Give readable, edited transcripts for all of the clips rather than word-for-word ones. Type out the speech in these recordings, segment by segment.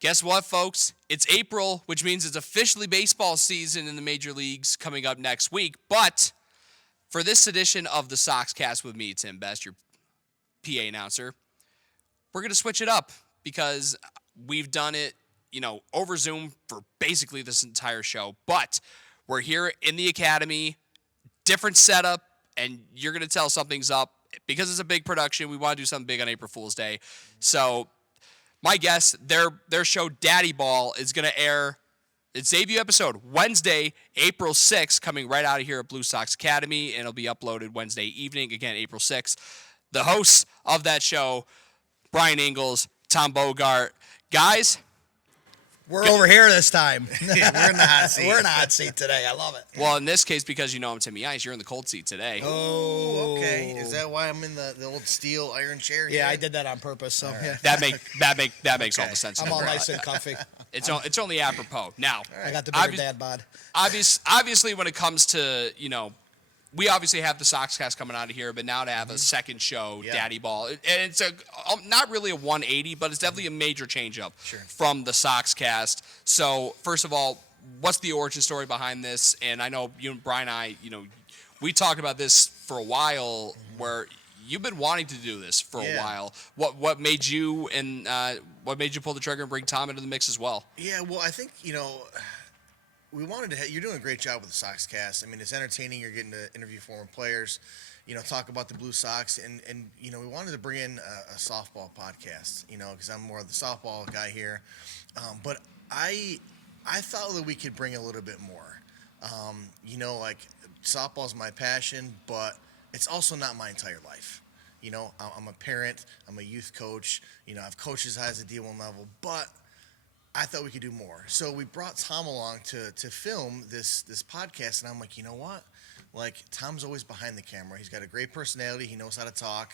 Guess what, folks? It's April, which means it's officially baseball season in the major leagues coming up next week. But for this edition of the Soxcast with me, Tim Best, your PA announcer, we're going to switch it up because we've done it, over Zoom for basically this entire show. But we're here in the Academy, different setup, and you're going to tell something's up. Because it's a big production, we want to do something big on April Fool's Day. So my guess, their show DaddyBall is going to air its debut episode Wednesday, April 6th, coming right out of here at Blue Sox Academy, and it'll be uploaded Wednesday evening, again, April 6th. The hosts of that show, Bryan Ingalls, Tom Bogaert. Guys, we're over here this time. Yeah, we're in the hot seat. We're in the hot seat today. I love it. Well, in this case, because you know I'm Timmy Ice, you're in the cold seat today. Oh, okay. Is that why I'm in the old steel iron chair here? Yeah, I did that on purpose. So yeah. That makes all the sense. I'm all nice and comfy. It's only apropos. Now, I got the bigger dad bod. Obviously, when it comes to, we obviously have the Soxcast coming out of here, but now to have a second show, DaddyBall, and it's not really a 180, but it's definitely a major change-up from the Soxcast. So, first of all, what's the origin story behind this? And I know you and Brian and I, we talked about this for a while, where you've been wanting to do this for a while. What made you pull the trigger and bring Tom into the mix as well? Yeah, well, I think we wanted to. You're doing a great job with the Soxcast. I mean, it's entertaining. You're getting to interview former players, talk about the Blue Sox, and we wanted to bring in a softball podcast. Because I'm more of the softball guy here, but I thought that we could bring a little bit more. Like softball's my passion, but it's also not my entire life. I'm a parent. I'm a youth coach. I've coached as high as the D1 level, but I thought we could do more. So we brought Tom along to film this podcast, and I'm like, you know what? Like, Tom's always behind the camera. He's got a great personality. He knows how to talk.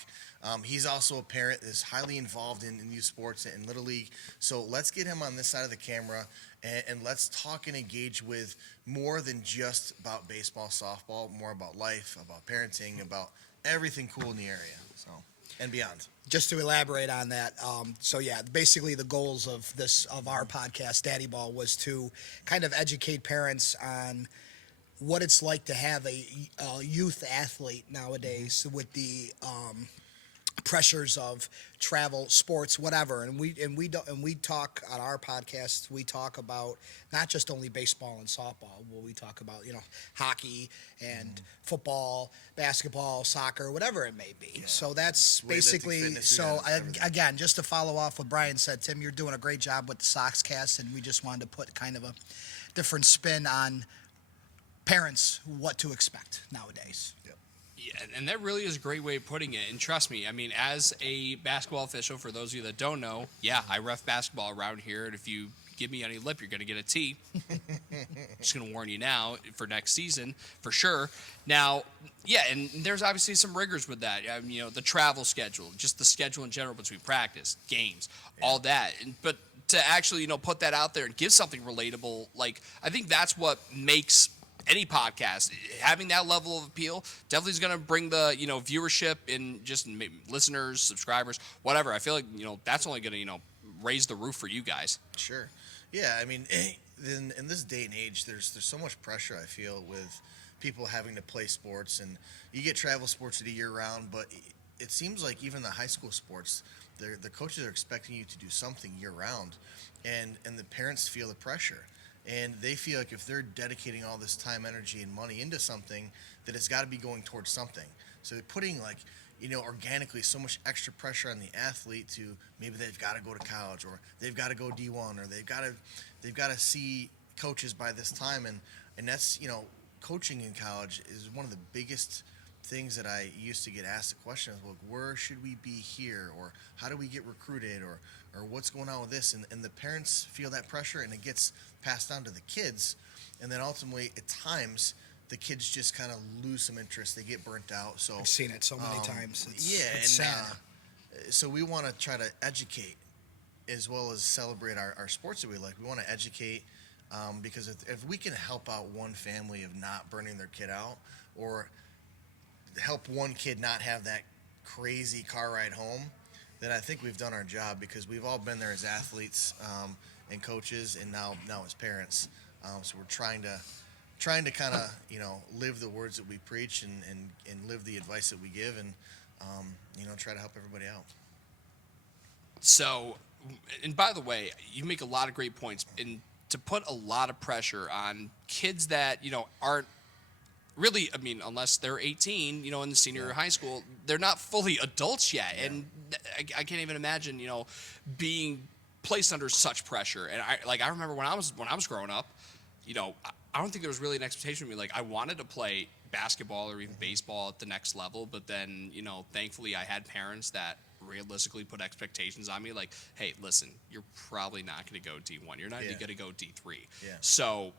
He's also a parent that's highly involved in youth sports and Little League. So let's get him on this side of the camera, and let's talk and engage with more than just about baseball, softball, more about life, about parenting, about everything cool in the area, and beyond. Just to elaborate on that, basically the goals of our podcast, DaddyBall, was to kind of educate parents on what it's like to have a youth athlete nowadays with the pressures of travel, sports, whatever. And we talk on our podcast. We talk about not just only baseball and softball. Well, we talk about hockey and football, basketball, soccer, whatever it may be. Yeah. So that's basically. So again, just to follow off what Brian said, Tim, you're doing a great job with the Soxcast, and we just wanted to put kind of a different spin on parents what to expect nowadays. Yep. Yeah, and that really is a great way of putting it. And trust me, I mean, as a basketball official, for those of you that don't know, I ref basketball around here, and if you give me any lip, you're going to get a T. Just going to warn you now for next season, for sure. Now, and there's obviously some rigors with that. The travel schedule, just the schedule in general between practice, games, all that. But to actually, put that out there and give something relatable, like, I think that's what makes any podcast having that level of appeal definitely is going to bring the viewership and just listeners, subscribers, whatever. I feel like that's only going to raise the roof for you guys. Sure. Yeah, I mean, in this day and age, there's so much pressure, I feel, with people having to play sports, and you get travel sports the year round, but it seems like even the high school sports, the coaches are expecting you to do something year round, and the parents feel the pressure. And they feel like if they're dedicating all this time, energy, and money into something, that it's got to be going towards something. So they're putting, organically so much extra pressure on the athlete to maybe they've got to go to college, or they've got to go D1, or they've got to see coaches by this time. And that's, coaching in college is one of the biggest things that I used to get asked the question of, where should we be here, or how do we get recruited, or what's going on with this, and the parents feel that pressure, and it gets passed down to the kids, and then ultimately at times the kids just kind of lose some interest, they get burnt out. So I've seen it so many times. It's sad. So we want to try to educate as well as celebrate our sports that we like. We want to educate because if we can help out one family of not burning their kid out, or help one kid not have that crazy car ride home, that I think we've done our job, because we've all been there as athletes and coaches, and now as parents. So we're trying to kind of live the words that we preach and live the advice that we give, and try to help everybody out. So, and by the way, you make a lot of great points, and to put a lot of pressure on kids that aren't really, I mean, unless they're 18, in the senior high school, they're not fully adults yet, and I can't even imagine being placed under such pressure. And I remember when I was growing up, I don't think there was really an expectation of me. Like, I wanted to play basketball or even baseball at the next level, but then, thankfully I had parents that realistically put expectations on me. Like, hey, listen, you're probably not going to go D1. You're not even going to go D3. Yeah. So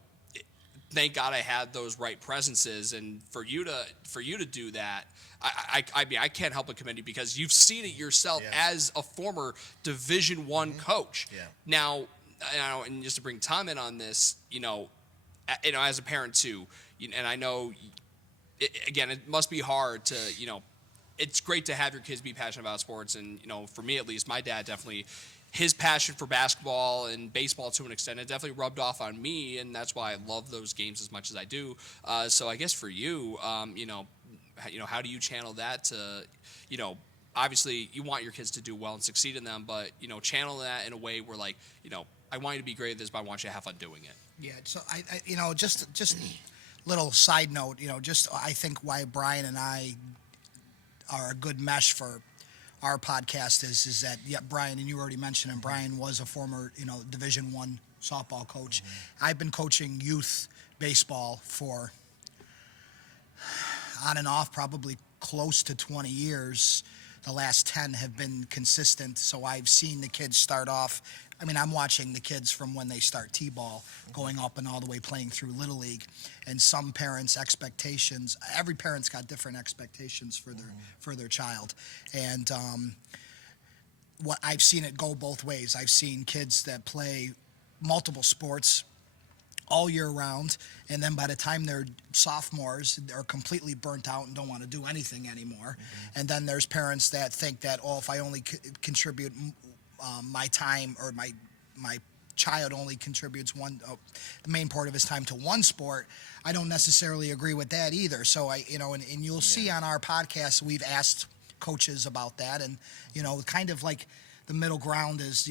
thank God I had those right presences, and for you to do that, I mean, I can't help but commend you, because you've seen it yourself as a former Division I coach. Yeah. Now, and just to bring Tom in on this, as a parent too, and I know, it must be hard to, it's great to have your kids be passionate about sports, and for me at least, my dad definitely, his passion for basketball and baseball to an extent, it definitely rubbed off on me, and that's why I love those games as much as I do. So I guess for you, how do you channel that to, obviously you want your kids to do well and succeed in them, but channel that in a way where, like, I want you to be great at this, but I want you to have fun doing it. Yeah, so I just little side note, I think why Bryan and I are a good mesh for our podcast is that, Bryan, and you already mentioned him, Bryan was a former, Division I softball coach. Mm-hmm. I've been coaching youth baseball for on and off probably close to 20 years. The last 10 have been consistent, so I've seen the kids start off. I mean, I'm watching the kids from when they start T-ball, going up and all the way playing through Little League. And some parents' expectations, every parent's got different expectations for their child. And what I've seen it go both ways. I've seen kids that play multiple sports all year round, and then by the time they're sophomores, they're completely burnt out and don't want to do anything anymore. Mm-hmm. And then there's parents that think that, if I only contribute my time, or my child only contributes the main part of his time to one sport, I don't necessarily agree with that either. So and you'll see on our podcast, we've asked coaches about that, and kind of like the middle ground is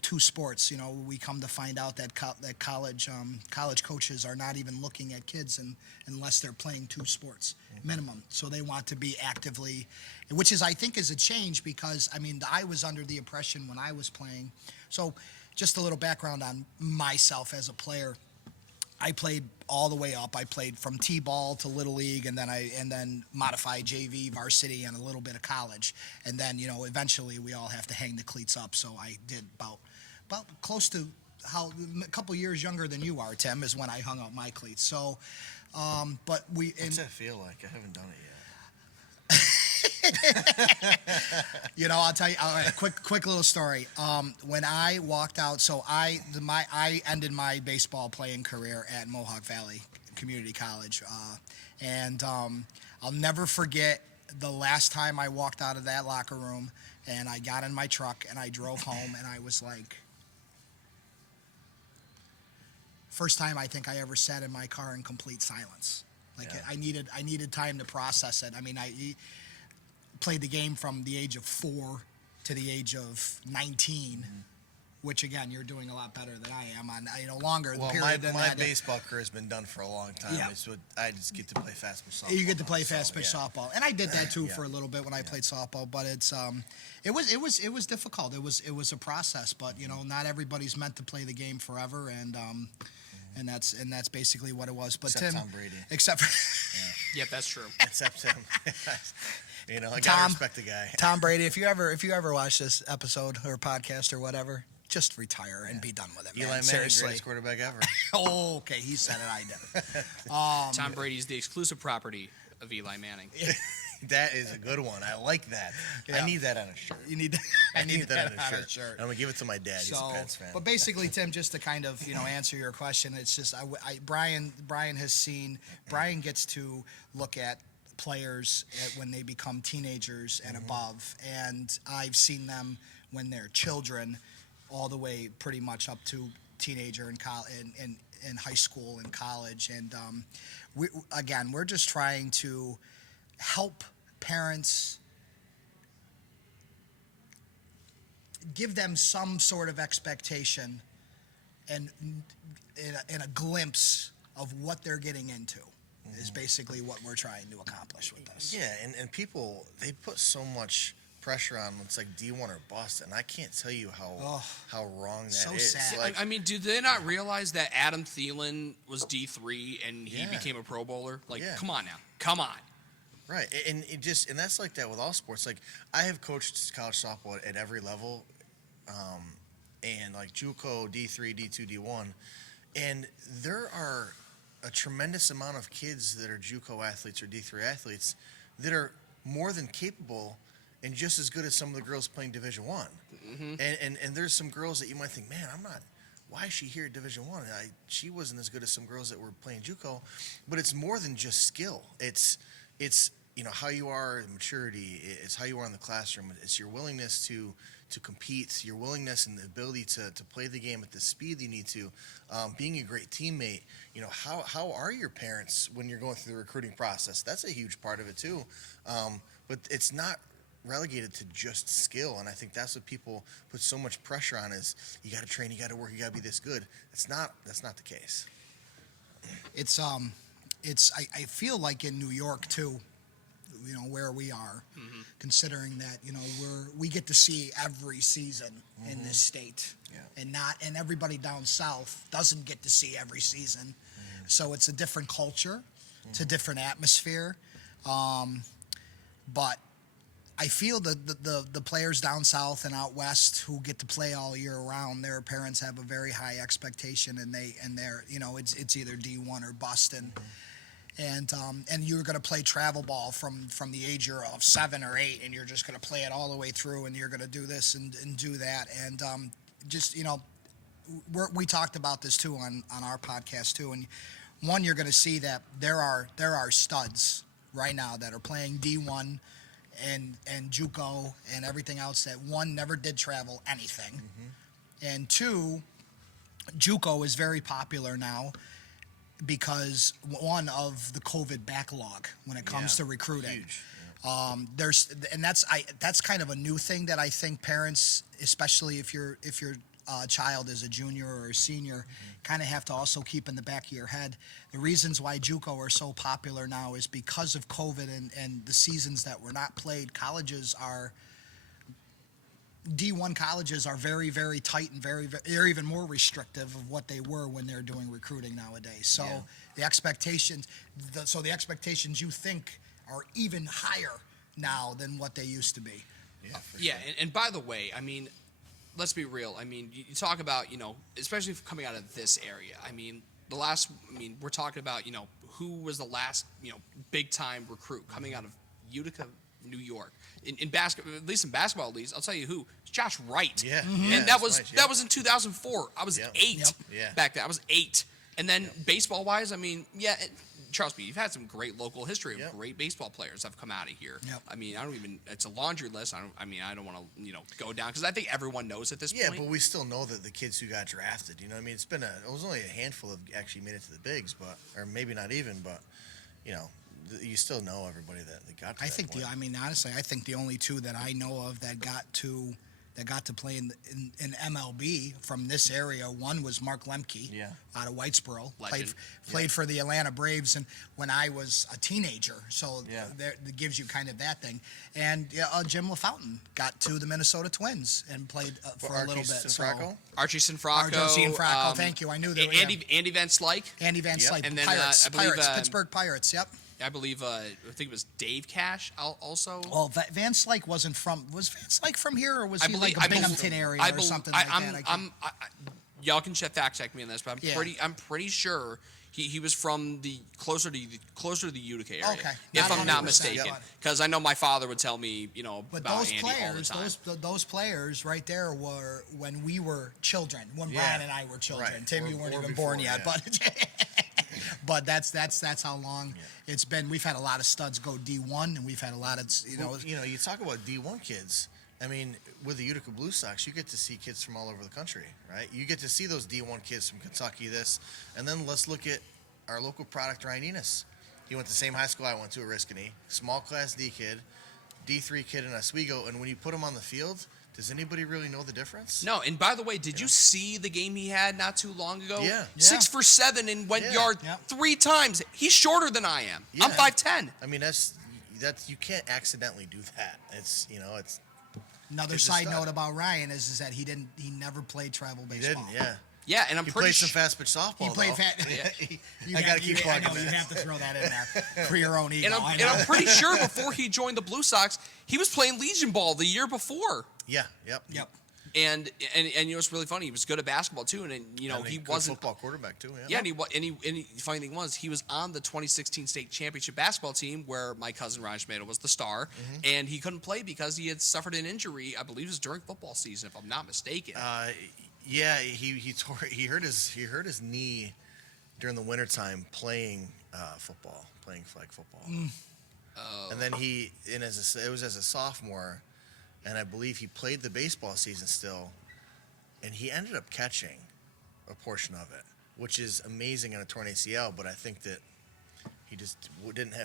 two sports. We come to find out that college coaches are not even looking at kids unless they're playing two sports minimum. So they want to be actively, which I think is a change, because I was under the impression when I was playing. So just a little background on myself as a player. I played all the way up. I played from T-ball to Little League, and then modified JV, varsity, and a little bit of college. And then eventually we all have to hang the cleats up. So I did about close to a couple years younger than you are, Tim, is when I hung up my cleats. So, but we. What's that feel like? I haven't done it yet. I'll tell you a quick little story. When I walked out, so I ended my baseball playing career at Mohawk Valley Community College, and I'll never forget the last time I walked out of that locker room, and I got in my truck and I drove home, and I was like, first time I think I ever sat in my car in complete silence. I needed time to process it. I played the game from the age of 4 to the age of 19, which again, you're doing a lot better than I am on longer. Well, period my baseball career has been done for a long time. Yeah. It's what I just get to play fast pitch softball. You get to play fast pitch softball, and I did that too for a little bit when I played softball. But it was difficult. It was a process. But not everybody's meant to play the game forever, and that's basically what it was. But except Tim, Tom Brady. Except for Yep, that's true. Except him. I gotta respect the guy. Tom Brady, if you ever watch this episode or podcast or whatever, just retire and be done with it, man. Eli Manning, seriously. greatest quarterback ever. Oh, okay, he said it, I did. Tom Brady is the exclusive property of Eli Manning. That is a good one. I like that. Yeah. I need that on a shirt. You need that. I need that on a shirt. I'm gonna give it to my dad. He's a Pats fan. But basically, Tim, just to kind of answer your question, it's just Bryan has seen. Bryan gets to look at players when they become teenagers and above, and I've seen them when they're children, all the way pretty much up to teenager and in high school and college, and we're just trying to help parents, give them some sort of expectation and a glimpse of what they're getting into. Is basically what we're trying to accomplish with this. Yeah, and people, they put so much pressure on, it's like D1 or bust, and I can't tell you how wrong that so is. sad. I mean, do they not realize that Adam Thielen was D3 and he became a Pro Bowler? Like, come on now. Come on. Right, and and that's like that with all sports. Like, I have coached college softball at every level, and like JUCO, D3, D2, D1, and there are a tremendous amount of kids that are JUCO athletes or D3 athletes that are more than capable and just as good as some of the girls playing Division One. And there's some girls that you might think, man, why is she here at Division One? She wasn't as good as some girls that were playing JUCO, but it's more than just skill. It's how you are, maturity. It's how you are in the classroom. It's your willingness to compete, your willingness and the ability to play the game at the speed that you need to, being a great teammate. How are your parents when you're going through the recruiting process? That's a huge part of it too. But it's not relegated to just skill, and I think that's what people put so much pressure on, is you got to train, you got to work, you got to be this good. That's not the case. I feel like in New York too, where we are, considering that we get to see every season in this state, and everybody down south doesn't get to see every season, so it's a different culture, it's a different atmosphere, but I feel the players down south and out west who get to play all year round, their parents have a very high expectation, and they're it's either D1 or bust, and you're going to play travel ball from the age of 7 or 8, and you're just going to play it all the way through, and you're going to do this and do that, and we talked about this too on our podcast too, and you're going to see that there are studs right now that are playing D1 and JUCO and everything else, that one, never did travel anything, and two, JUCO is very popular now because one of the COVID backlog when it comes to recruiting. Huge. That's kind of a new thing that I think parents, especially if your child is a junior or a senior, kind of have to also keep in the back of your head. The reasons why JUCO are so popular now is because of COVID and the seasons that were not played. D1 colleges are very, very tight and they're even more restrictive of what they were when they're doing recruiting nowadays. So the expectations you think are even higher now than what they used to be. Yeah, and by the way, I mean, let's be real. I mean, you talk about, especially coming out of this area. I mean, we're talking about, who was the last, big time recruit coming out of Utica, New York. In basketball, at least in basketball leagues, I'll tell you who. It's Josh Wright. Yeah. And that was in 2004. I was 8 back then. I was 8. And then baseball wise, I mean, Charles B., you've had some great local history of great baseball players that have come out of here. Yep. I mean, it's a laundry list. I don't want to, go down, because I think everyone knows at this point. Yeah, but we still know that the kids who got drafted, I mean, it was only a handful of actually made it to the bigs, or maybe not even, but, you still know everybody that got to that point. Honestly, I think the only two that I know of that got to play in MLB from this area, one was Mark Lemke out of Whitesboro. Played for the Atlanta Braves and when I was a teenager, so that gives you kind of that thing. And Jim LaFountain got to the Minnesota Twins and played for a little bit. Archie Sinfracco. Thank you. I kneue that. Andy Van Slyke. Andy Van Slyke. And then Pirates. I believe, Pittsburgh Pirates. Yep. I believe I think it was Dave Cash also. Well, Van Slyke was Van Slyke from here, or was he like a Binghamton area or something like that? Y'all can fact check me on this, but I'm pretty sure he was from the closer to the Utica area, if I'm not mistaken. Because I know my father would tell me, but about those Andy players, all the time. Those players right there were when we were children, when Brian and I were children. Right. Tim, you weren't even born yet, but But that's how long it's been. We've had a lot of studs go D1, and we've had a lot of you talk about D1 kids. I mean, with the Utica Blue Sox, you get to see kids from all over the country, right? You get to see those D1 kids from Kentucky, and then let's look at our local product, Bryan Ingalls. He went to the same high school I went to, Oriskany, small class D kid, D3 kid in Oswego, and when you put him on the field, does anybody really know the difference? No, and by the way, did you see the game he had not too long ago? Yeah. 6 for 7 and went yard Yeah. 3 times. He's shorter than I am. Yeah. I'm 5'10". I mean, that's you can't accidentally do that. It's Another He's a side stud. note about Ryan is that he never played travel he baseball. didn't. Yeah. Yeah, and I'm He pretty played some sure. fast pitch softball. He played though. I gotta keep plugging I know, you that. have to throw that in there for your own ego. And I I'm know. pretty sure before he joined the Blue Sox, he was playing Legion Ball the year before. Yeah. Yep. Yep. And you know what's really funny? He was good at basketball too, and you know And a he good wasn't. football quarterback too. Yeah, and the funny thing was he was on the 2016 state championship basketball team where my cousin Ryan Schmadel was the star, and he couldn't play because he had suffered an injury. I believe it was during football season, if I'm not mistaken. Yeah, he hurt his knee during the wintertime playing playing flag football. And then it was as a sophomore, and I believe he played the baseball season still, and he ended up catching a portion of it, which is amazing on a torn ACL. But I think that he just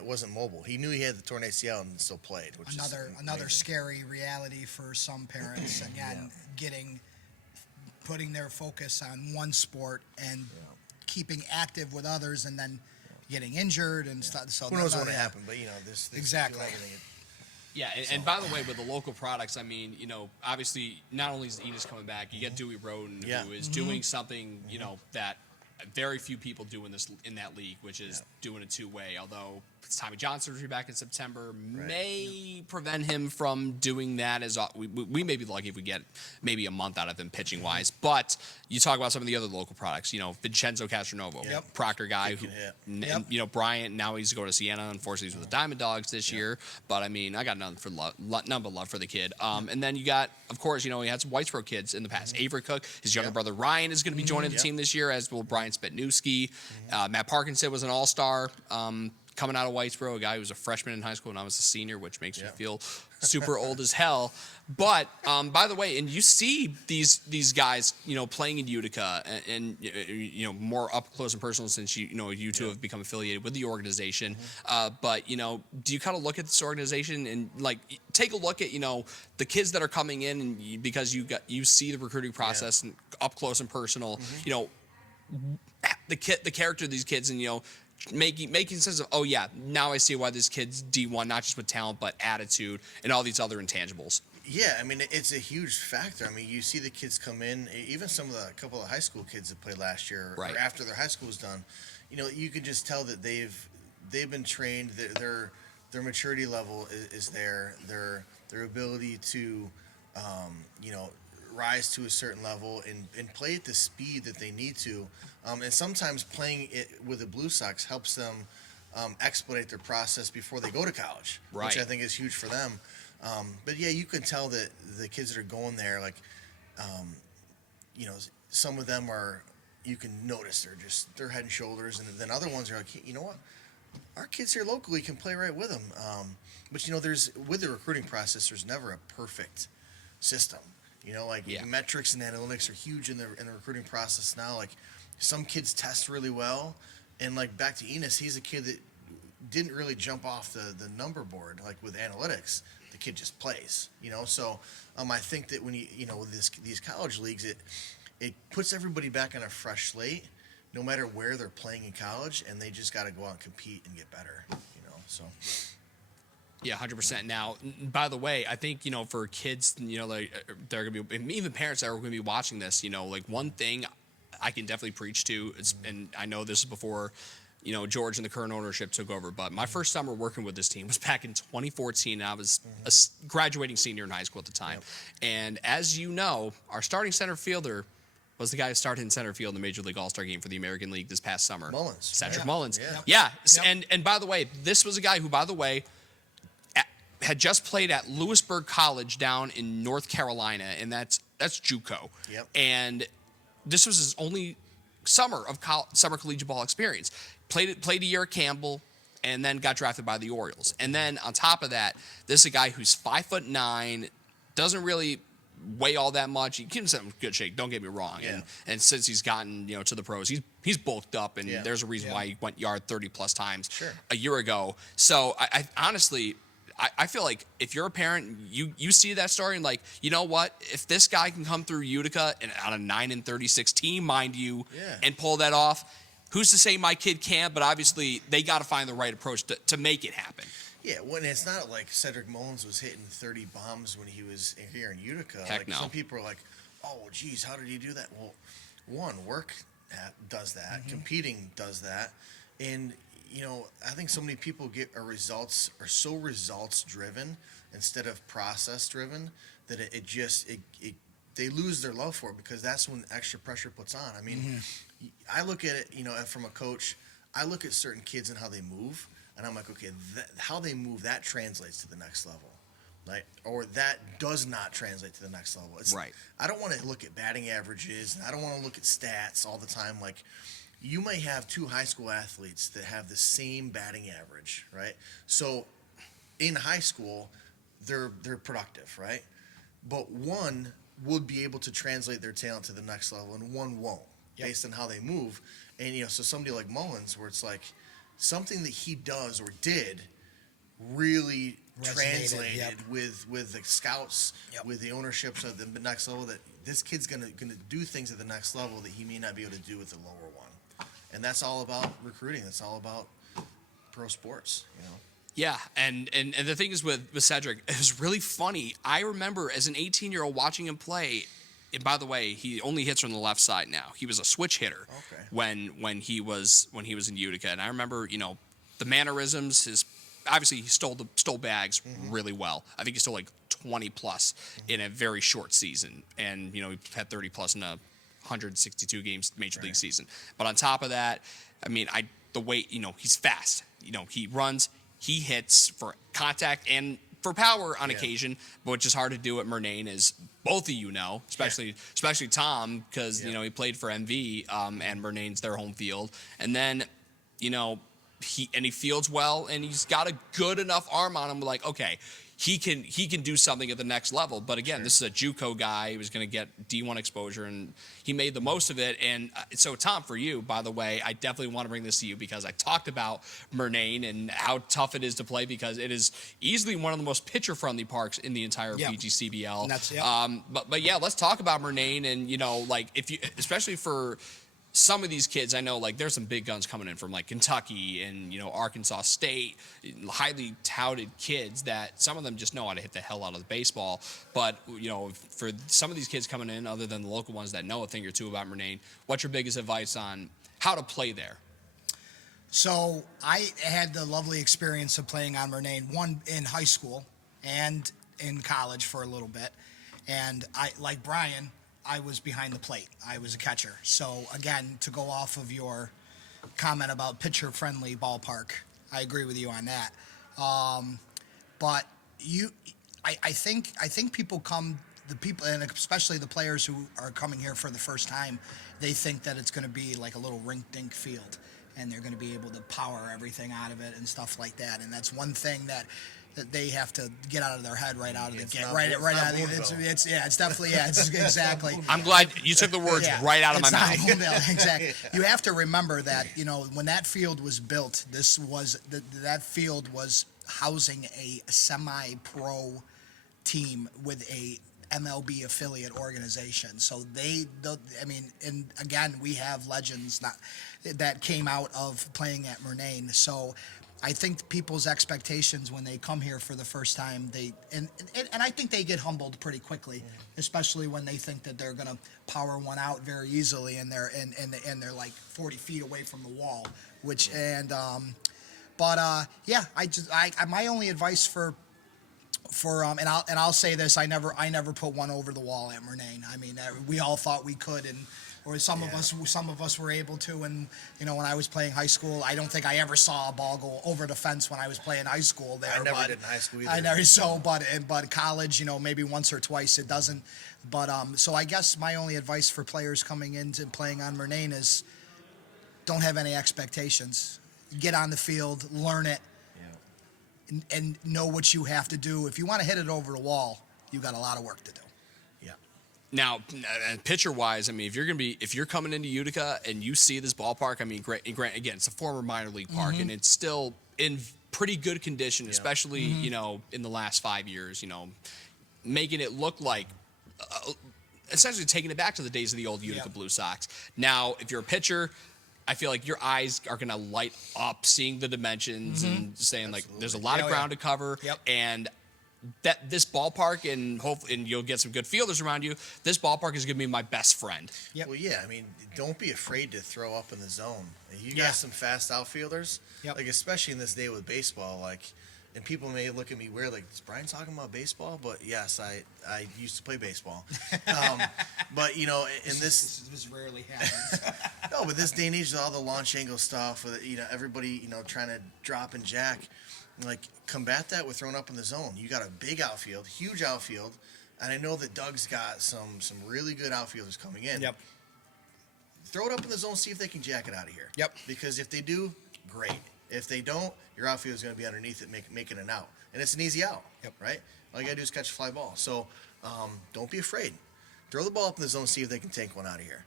wasn't mobile. He knew he had the torn ACL and still played, which is Another amazing. scary reality for some parents. Again, putting their focus on one sport and keeping active with others, and then getting injured and stuff. So Who knows what would happen? But this Exactly. everything. Yeah, and by the way, with the local products, I mean, you know, obviously, not only is Enos coming back, you get Dewey Roden, Yeah. who is doing something, you know, that very few people do in that league, which is doing a two-way. Although Tommy John surgery back in September may prevent him from doing that. We may be lucky if we get maybe a month out of him pitching wise. But you talk about some of the other local products. You know, Vincenzo Castronovo, Proctor guy who, you know, Bryant. Now he's going to Siena. Unfortunately, he's with the Diamond Dogs this year. But I mean, I got none but love for the kid. And then you got, of course, you know, he had some Whitesboro kids in the past. Avery Cook, his younger brother Ryan is going to be joining the team this year, as will Brian Spetnewski. Matt Parkinson was an all-star. Coming out of Whitesboro, a guy who was a freshman in high school and I was a senior, which makes me feel super old as hell. But by the way, and you see these guys, you know, playing in Utica and you know, more up close and personal since you two have become affiliated with the organization. But you know, do you kind of look at this organization and like take a look at, you know, the kids that are coming in, and because you see the recruiting process and up close and personal, you know, the character of these kids, and you know, making sense of, oh yeah, now I see why this kid's D1, not just with talent but attitude and all these other intangibles. Yeah, I mean, it's a huge factor. I mean, you see the kids come in, even a couple of high school kids that played last year or after their high school was done. You know, you can just tell that they've been trained. Their maturity level is there. Their ability to, you know, rise to a certain level and play at the speed that they need to. And sometimes playing it with the Blue Sox helps them expedite their process before they go to college, which I think is huge for them. But yeah, you can tell that the kids that are going there, like, you know, some of them you can notice they're head and shoulders, and then other ones are like, you know what, our kids here locally can play right with them. But you know, with the recruiting process, there's never a perfect system. You know, like metrics and analytics are huge in the recruiting process now. Like, some kids test really well, and like back to Enos, he's a kid that didn't really jump off the number board like with analytics. The kid just plays, you know. So I think that when you know, with these college leagues, it puts everybody back on a fresh slate, no matter where they're playing in college, and they just got to go out and compete and get better, you know. So. Yeah, 100%. Now, by the way, I think, you know, for kids, you know, like they're going to be, even parents that are going to be watching this, you know, like one thing I can definitely preach to, and I know this is before, you know, George and the current ownership took over, but my first summer working with this team was back in 2014. I was a graduating senior in high school at the time. And as you know, our starting center fielder was the guy who started in center field in the Major League All-Star game for the American League this past summer. Mullins. Cedric Mullins. Yeah. And by the way, this was a guy who, by the way, had just played at Lewisburg College down in North Carolina, and that's JUCO. Yep. And this was his only summer of summer collegiate ball experience. Played a year at Campbell, and then got drafted by the Orioles. And then on top of that, this is a guy who's 5'9", doesn't really weigh all that much. He gives him good shape, don't get me wrong. Yeah. And since he's gotten to the pros, he's bulked up, and there's a reason why he went yard 30 plus times a year ago. So I honestly, I feel like if you're a parent, you see that story and like, you know what? If this guy can come through Utica and on a 9-36 team, mind you, and pull that off, who's to say my kid can't? But obviously, they got to find the right approach to make it happen. Yeah, when it's not like Cedric Mullins was hitting 30 bombs when he was here in Utica. Heck like no. Some people are like, oh, geez, how did he do that? Well, one, work does that. Competing does that. And, I think so many people are so results driven instead of process driven that they lose their love for it, because that's when extra pressure puts on. I mean, I look at it, from a coach, I look at certain kids and how they move, and I'm like, okay, how they move, that translates to the next level, right? Or that does not translate to the next level. Right. I don't want to look at batting averages, and I don't want to look at stats all the time. Like, you may have two high school athletes that have the same batting average, right? So in high school, they're productive, right? But one would be able to translate their talent to the next level, and one won't, based on how they move. And, so somebody like Mullins, where it's like something that he does or did really translated with the scouts, with the ownerships of the next level, that this kid's gonna do things at the next level that he may not be able to do with the lower one. And that's all about recruiting. That's all about pro sports, Yeah, and the thing is with Cedric, it was really funny. I remember as an 18-year-old watching him play. And by the way, he only hits from the left side now. He was a switch hitter when he was in Utica, and I remember the mannerisms. Obviously he stole bags really well. I think he stole like 20 plus in a very short season, and he had 30 plus in a 162 games major league season. But on top of that, I mean, the way he's fast. He runs, he hits for contact and for power on occasion, but which is hard to do at Murnane, as both of especially Tom, because he played for MV, and Murnane's their home field, and then he fields well, and he's got a good enough arm on him. Like, okay, he can do something at the next level. But again, this is a JUCO guy. He was going to get D1 exposure, and he made the most of it. And so, Tom, for you, by the way, I definitely want to bring this to you, because I talked about Murnane and how tough it is to play, because it is easily one of the most pitcher-friendly parks in the entire PGCBL. But yeah, let's talk about Murnane, and like, if you, especially for some of these kids, I know, like, there's some big guns coming in from like Kentucky and Arkansas State, highly touted kids that some of them just know how to hit the hell out of the baseball. But for some of these kids coming in, other than the local ones that know a thing or two about Murnane, what's your biggest advice on how to play there? So I had the lovely experience of playing on Murnane, one in high school and in college for a little bit, and I, like Bryan, I was behind the plate. I was a catcher. So, again, to go off of your comment about pitcher-friendly ballpark, I agree with you on that. But I think people and especially the players who are coming here for the first time, they think that it's going to be like a little rink-dink field, and they're going to be able to power everything out of it and stuff like that. And that's one thing that they have to get out of their head right out of the gate. It's definitely, it's exactly. I'm glad you took the words right out of my mouth. Exactly. You have to remember that, when that field was built, that field was housing a semi-pro team with a MLB affiliate organization. So and again, we have legends that came out of playing at Murnane. So I think people's expectations when they come here for the first time, and I think they get humbled pretty quickly, especially when they think that they're gonna power one out very easily, and they're like 40 feet away from the wall. My only advice for I'll say this: I never put one over the wall at Murnane. I mean, we all thought we could, and or some of us were able to. And when I was playing high school, I don't think I ever saw a ball go over the fence when I was playing high school. There, I never did in high school either. I never saw, but college, maybe once or twice it doesn't. But so I guess my only advice for players coming into playing on Murnane is don't have any expectations. Get on the field, learn it, and know what you have to do. If you want to hit it over the wall, you've got a lot of work to do. Yeah. Now, pitcher wise, I mean, if you're coming into Utica and you see this ballpark, I mean, great. Again, it's a former minor league park, and it's still in pretty good condition, especially in the last 5 years. Making it look like. Essentially taking it back to the days of the old Utica Blue Sox. Now, if you're a pitcher, I feel like your eyes are going to light up seeing the dimensions and saying, like, there's a lot of ground to cover. Yep. And that this ballpark, and hopefully you'll get some good fielders around you, this ballpark is going to be my best friend. Yep. Well, yeah, I mean, don't be afraid to throw up in the zone. You got some fast outfielders, like especially in this day with baseball, like, and people may look at me weird, like, is Bryan talking about baseball? But yes, I used to play baseball. But, in this rarely happens. No, but this day and age, with all the launch angle stuff, with, everybody, trying to drop and jack, like, combat that with throwing up in the zone. You got a big outfield, huge outfield, and I know that Doug's got some really good outfielders coming in. Yep. Throw it up in the zone, see if they can jack it out of here. Yep. Because if they do, great. If they don't, your outfield is going to be underneath it, making an out. And it's an easy out, right? All you got to do is catch a fly ball. So don't be afraid. Throw the ball up in the zone, see if they can take one out of here.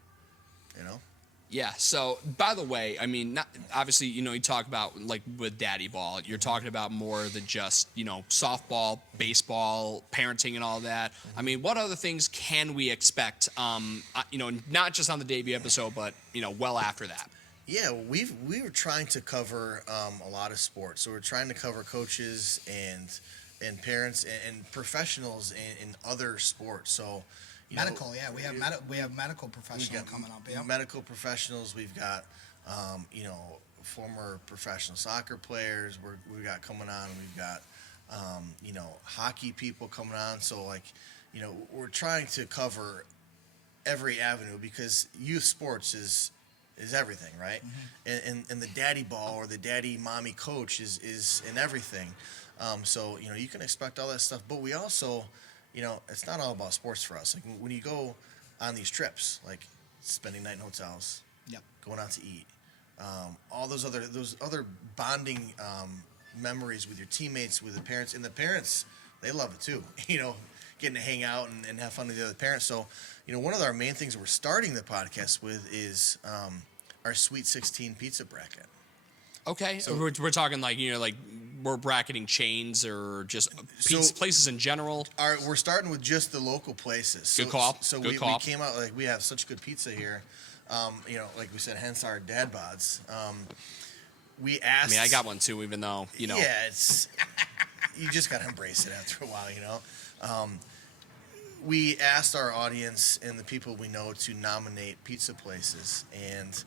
Yeah. So, by the way, I mean, obviously, you talk about, like, with DaddyBall, you're talking about more than just, softball, baseball, parenting, and all that. I mean, what other things can we expect, not just on the debut episode, but, well after that? Yeah, we were trying to cover a lot of sports. So we're trying to cover coaches and parents and professionals in other sports. So medical, we have medical professionals coming up. Yeah, medical professionals. We've got former professional soccer players. We got coming on. We've got hockey people coming on. So we're trying to cover every avenue because youth sports is everything, right? And the DaddyBall or the daddy mommy coach is in everything. So you can expect all that stuff, but we also, it's not all about sports for us. Like when you go on these trips, like spending night in hotels, going out to eat, all those other bonding memories with your teammates, with the parents, and the parents, they love it too. Getting to hang out and have fun with the other parents. So, one of our main things we're starting the podcast with is our Sweet 16 pizza bracket. Okay, so we're talking like we're bracketing chains or just pizza places in general. We're starting with just the local places. Good call. So we came out we have such good pizza here. Like we said, hence our dad bods. We asked. I mean, I got one too, even though Yeah, it's you just gotta embrace it after a while, We asked our audience and the people we know to nominate pizza places, and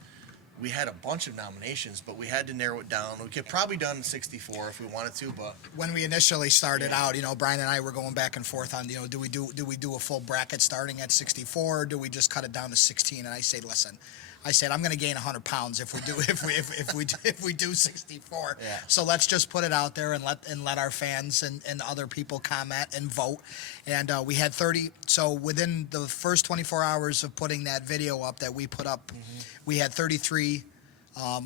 we had a bunch of nominations, but we had to narrow it down. We could probably done 64 if we wanted to, but when we initially started out, Bryan and I were going back and forth on, do we do a full bracket starting at 64, or do we just cut it down to 16? And I say, listen, I'm going to gain 100 pounds if we do if we do 64. Yeah. So let's just put it out there and let our fans and other people comment and vote. And we had 30. So within the first 24 hours of putting that video up that we put up, we had 33.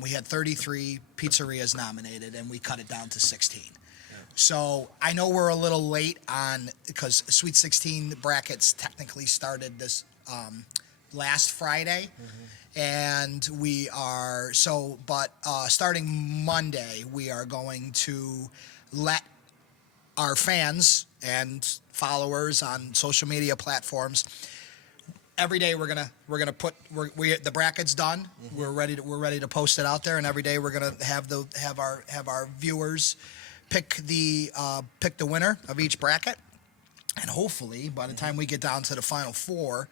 We had 33 pizzerias nominated, and we cut it down to 16. Yeah. So I know we're a little late on because Sweet 16 brackets technically started this last Friday. And we are starting Monday, we are going to let our fans and followers on social media platforms. Every day we're gonna put the bracket's done. We're ready to post it out there, and every day we're gonna have our viewers pick the winner of each bracket, and hopefully by the time we get down to the final four,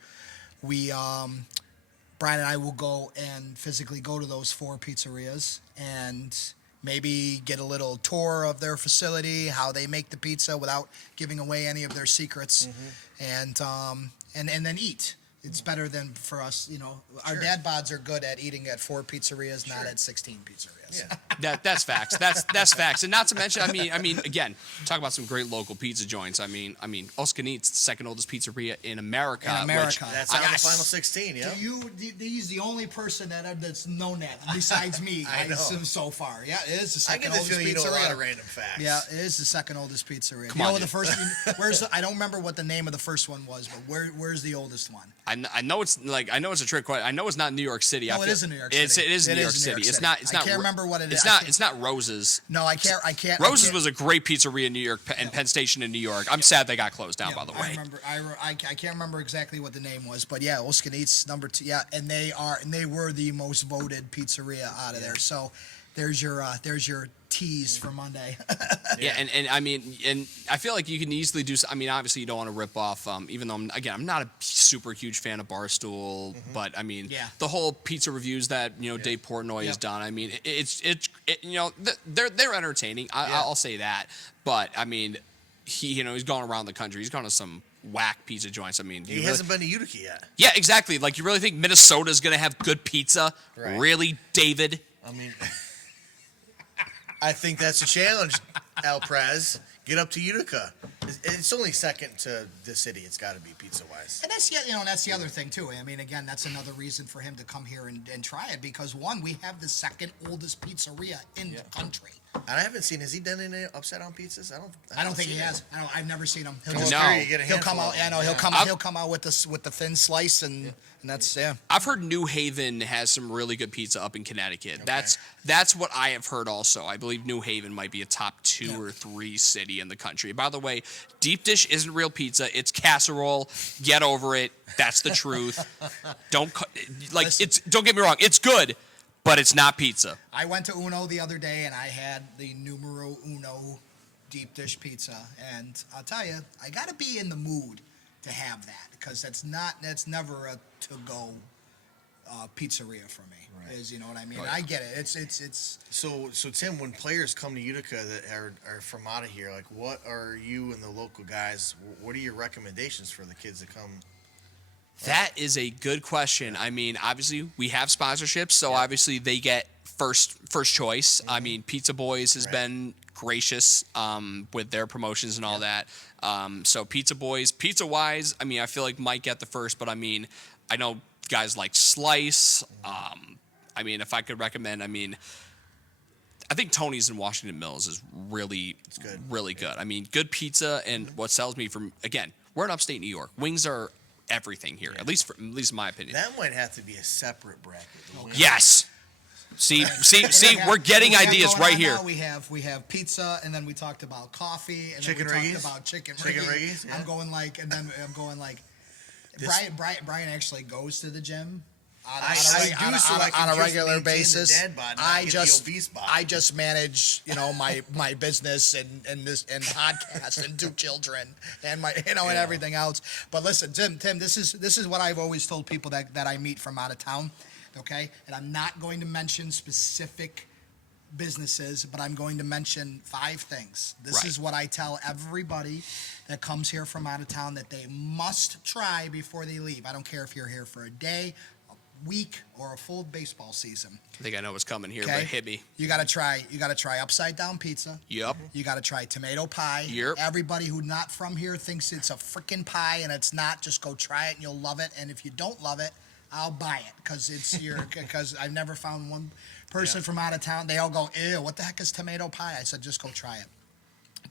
Bryan and I will go and physically go to those 4 pizzerias and maybe get a little tour of their facility, how they make the pizza without giving away any of their secrets, and then eat. It's better than for us, Our dad bods are good at eating at 4 pizzerias, not at 16 pizzerias. Yeah. That's facts. That's facts. And not to mention, I mean, again, talk about some great local pizza joints. I mean, Oscanit's the second oldest pizzeria in America. Which, That's out of the final 16, yeah. He's the only person that's known that besides me. I know. So far. Yeah, it is the I second get the oldest feeling you know a pizzeria. lot of random facts. Yeah, it is the second oldest pizzeria. Come on, what dude. the first? I don't remember what the name of the first one was, but where's the oldest one? I know it's a trick question. I know it's not New York City. No, it is in New York City. It is New York City. It's not. I can't remember what it is. It's not Rose's. No, I can't. Rose's was a great pizzeria in New York and Penn Station in New York. I'm sad they got closed down. Yeah, by the way, I remember. I can't remember exactly what the name was, but yeah, Oscanit's number 2. Yeah, and they were the most voted pizzeria out of there. So there's your tease for Monday. Yeah, and I mean, and I feel like you can easily do. I mean, obviously you don't want to rip off. Even though I'm not a super huge fan of Barstool, but I mean, the whole pizza reviews that Dave Portnoy has done. I mean, it's they're entertaining. I'll say that. But I mean, he's gone around the country. He's gone to some whack pizza joints. I mean, He hasn't been to Utica yet. Yeah, exactly. Like, you really think Minnesota's gonna have good pizza? Right. Really, David? I mean, I think that's a challenge, Al Prez. Get up to Utica. It's only second to the city. It's got to be pizza-wise. And that's the other thing too. I mean, again, that's another reason for him to come here and try it because one, we have the second oldest pizzeria in the country. And I haven't seen. Has he done any upside down pizzas? I don't think he has. I've never seen him. He'll come out. Yeah, no, he'll come out with the thin slice and that's I've heard New Haven has some really good pizza up in Connecticut. Okay. That's what I have heard also. I believe New Haven might be a top 2 or 3 city in the country. By the way, deep dish isn't real pizza. It's casserole. Get over it. That's the truth. Don't get me wrong. It's good, but it's not pizza. I went to Uno the other day and I had the numero uno deep dish pizza, and I'll tell you, I got to be in the mood to have that because that's never a to-go pizzeria for me. Right. You know what I mean? Right. I get it. It's. So Tim, when players come to Utica that are from out of here, like, what are you and the local guys? What are your recommendations for the kids that come? That is a good question. I mean, obviously we have sponsorships, so obviously they get first choice. Mm-hmm. I mean, Pizza Boys has been gracious with their promotions and all that. So Pizza Boys, pizza wise, I mean, I feel like might get the first, but I mean, I know guys like Slice. I mean, if I could recommend, I mean, I think Tony's in Washington Mills is really good. I mean, good pizza, and what sells me from, again, we're in upstate New York. Wings are everything here, at least in my opinion. That might have to be a separate bracket. Yes. See, we're getting ideas right here. We have pizza, and then we talked about coffee, and chicken then we riggies. talked about chicken riggies. Yeah. I'm going like. Brian actually goes to the gym on a regular basis. I just manage, my business and podcast and 2 children and my, and everything else. But listen, Tim, this is what I've always told people that I meet from out of town. Okay, and I'm not going to mention specific businesses, but I'm going to mention 5 things. This is what I tell everybody that comes here from out of town that they must try before they leave. I don't care if you're here for a day, a week, or a full baseball season. I think I know what's coming here, but hit me. You gotta try upside down pizza. Yep. You gotta try tomato pie. Yep. Everybody who's not from here thinks it's a freaking pie, and it's not. Just go try it and you'll love it. And if you don't love it, I'll buy it because I've never found one person from out of town. They all go, ew, what the heck is tomato pie? I said, just go try it.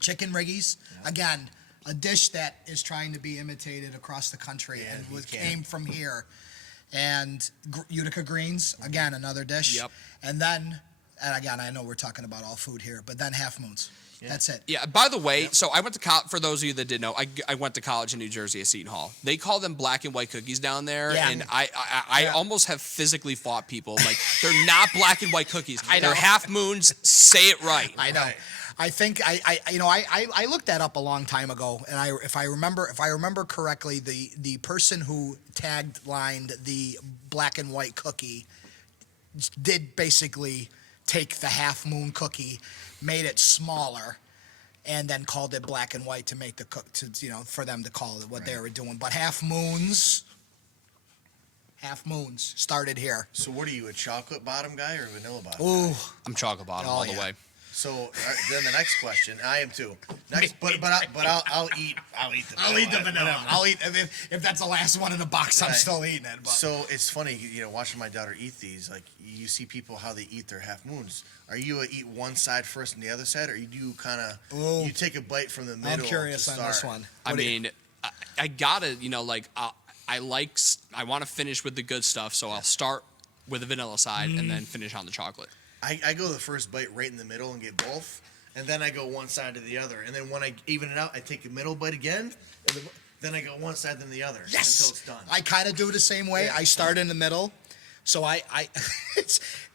Chicken riggies, again, a dish that is trying to be imitated across the country and came from here. And Utica greens, again, another dish. Yep. And then, and again, I know we're talking about all food here, but then Half Moons. Yeah. That's it. Yeah. By the way, so I went to college. For those of you that didn't know, I went to college in New Jersey at Seton Hall. They call them black and white cookies down there, and I almost have physically fought people. Like, they're not black and white cookies. They're Half Moons. Say it right. I know. Right. I think I looked that up a long time ago, and if I remember correctly, the person who lined the black and white cookie did basically take the Half Moon cookie, made it smaller, and then called it black and white to make for them to call it what they were doing. But Half Moons, Half Moons started here. So what are you, a chocolate bottom guy or a vanilla bottom? Ooh, Guy? I'm chocolate bottom all the way. So then the next question, I am too. Next, but I'll eat the vanilla. I'll eat the vanilla. Whatever. I'll eat if that's the last one in the box. I'm Right. still eating it. But. So it's funny, watching my daughter eat these. Like you see people how they eat their Half Moons. Are you a eat one side first and the other side, or you do kind of you take a bite from the middle? I'm curious to on start? this one. I mean, I gotta, I want to finish with the good stuff, so I'll start with the vanilla side and then finish on the chocolate. I go the first bite right in the middle and get both, and then I go one side to the other, and then when I even it out, I take the middle bite again, and then I go one side then the other until it's done. I kind of do the same way. I start in the middle. So